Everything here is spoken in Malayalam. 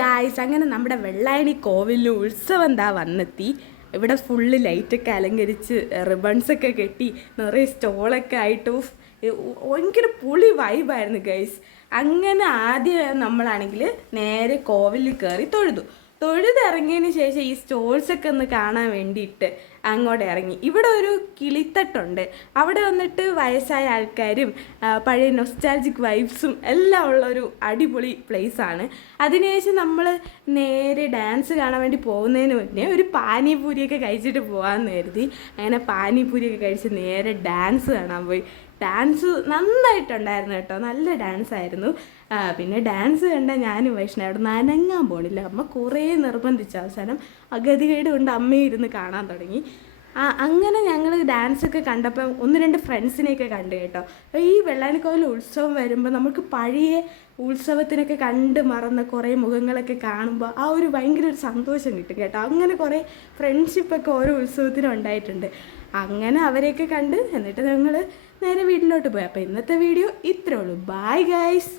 ഗായ്സ്, അങ്ങനെ നമ്മുടെ വെള്ളായണി കോവിലിൽ ഉത്സവം എന്താ വന്നെത്തി. ഇവിടെ ഫുള്ള് ലൈറ്റൊക്കെ അലങ്കരിച്ച് റിബൺസൊക്കെ കെട്ടി നിറയെ സ്റ്റോളൊക്കെ ആയിട്ട് ഭയങ്കര പൊളി വൈബായിരുന്നു ഗൈസ്. അങ്ങനെ ആദ്യം നമ്മളാണെങ്കിൽ നേരെ കോവിലിൽ കയറി തൊഴുതിറങ്ങിയതിന് ശേഷം ഈ സ്റ്റോൾസൊക്കെ ഒന്ന് കാണാൻ വേണ്ടിയിട്ട് അങ്ങോട്ട് ഇറങ്ങി. ഇവിടെ ഒരു കിളിത്തട്ടുണ്ട്. അവിടെ വന്നിട്ട് വയസ്സായ ആൾക്കാരും പഴയ നൊസ്റ്റാൾജിക് വൈബ്സും എല്ലാം ഉള്ളൊരു അടിപൊളി പ്ലേസാണ്. അതിനുശേഷം നമ്മൾ നേരെ ഡാൻസ് കാണാൻ വേണ്ടി പോകുന്നതിന് മുന്നേ ഒരു പാനിപൂരിയൊക്കെ കഴിച്ചിട്ട് പോകാമെന്ന് കരുതി. അങ്ങനെ പാനിപൂരിയൊക്കെ കഴിച്ച് നേരെ ഡാൻസ് കാണാൻ പോയി. ഡാൻസ് നന്നായിട്ടുണ്ടായിരുന്നു കേട്ടോ, നല്ല ഡാൻസായിരുന്നു. പിന്നെ ഡാൻസ് കണ്ട ഞാനും വൈഷ്ണവ് അവിടെ നിന്ന് അനങ്ങാൻ പോണില്ല. അമ്മ കുറേ നിർബന്ധിച്ചു. അവസാനം ഗതികേട് കൊണ്ട് അമ്മയും ഇരുന്ന് കാണാൻ തുടങ്ങി. അങ്ങനെ ഞങ്ങൾ ഡാൻസൊക്കെ കണ്ടപ്പോൾ 1-2 ഫ്രണ്ട്സിനെയൊക്കെ കണ്ടു കേട്ടോ. ഈ വെള്ളായണിക്കോവിൽ ഉത്സവം വരുമ്പോൾ നമുക്ക് പഴയ ഉത്സവത്തിനൊക്കെ കണ്ട് മറന്ന കുറേ മുഖങ്ങളൊക്കെ കാണുമ്പോൾ ആ ഒരു ഭയങ്കര ഒരു സന്തോഷം കിട്ടും കേട്ടോ. അങ്ങനെ കുറേ ഫ്രണ്ട്ഷിപ്പൊക്കെ ഓരോ ഉത്സവത്തിനും ഉണ്ടായിട്ടുണ്ട്. അങ്ങനെ അവരെയൊക്കെ കണ്ട് എന്നിട്ട് ഞങ്ങൾ നേരെ വീട്ടിലോട്ട് പോയി. അപ്പോൾ ഇന്നത്തെ വീഡിയോ ഇത്രേ ഉള്ളൂ. Bye guys.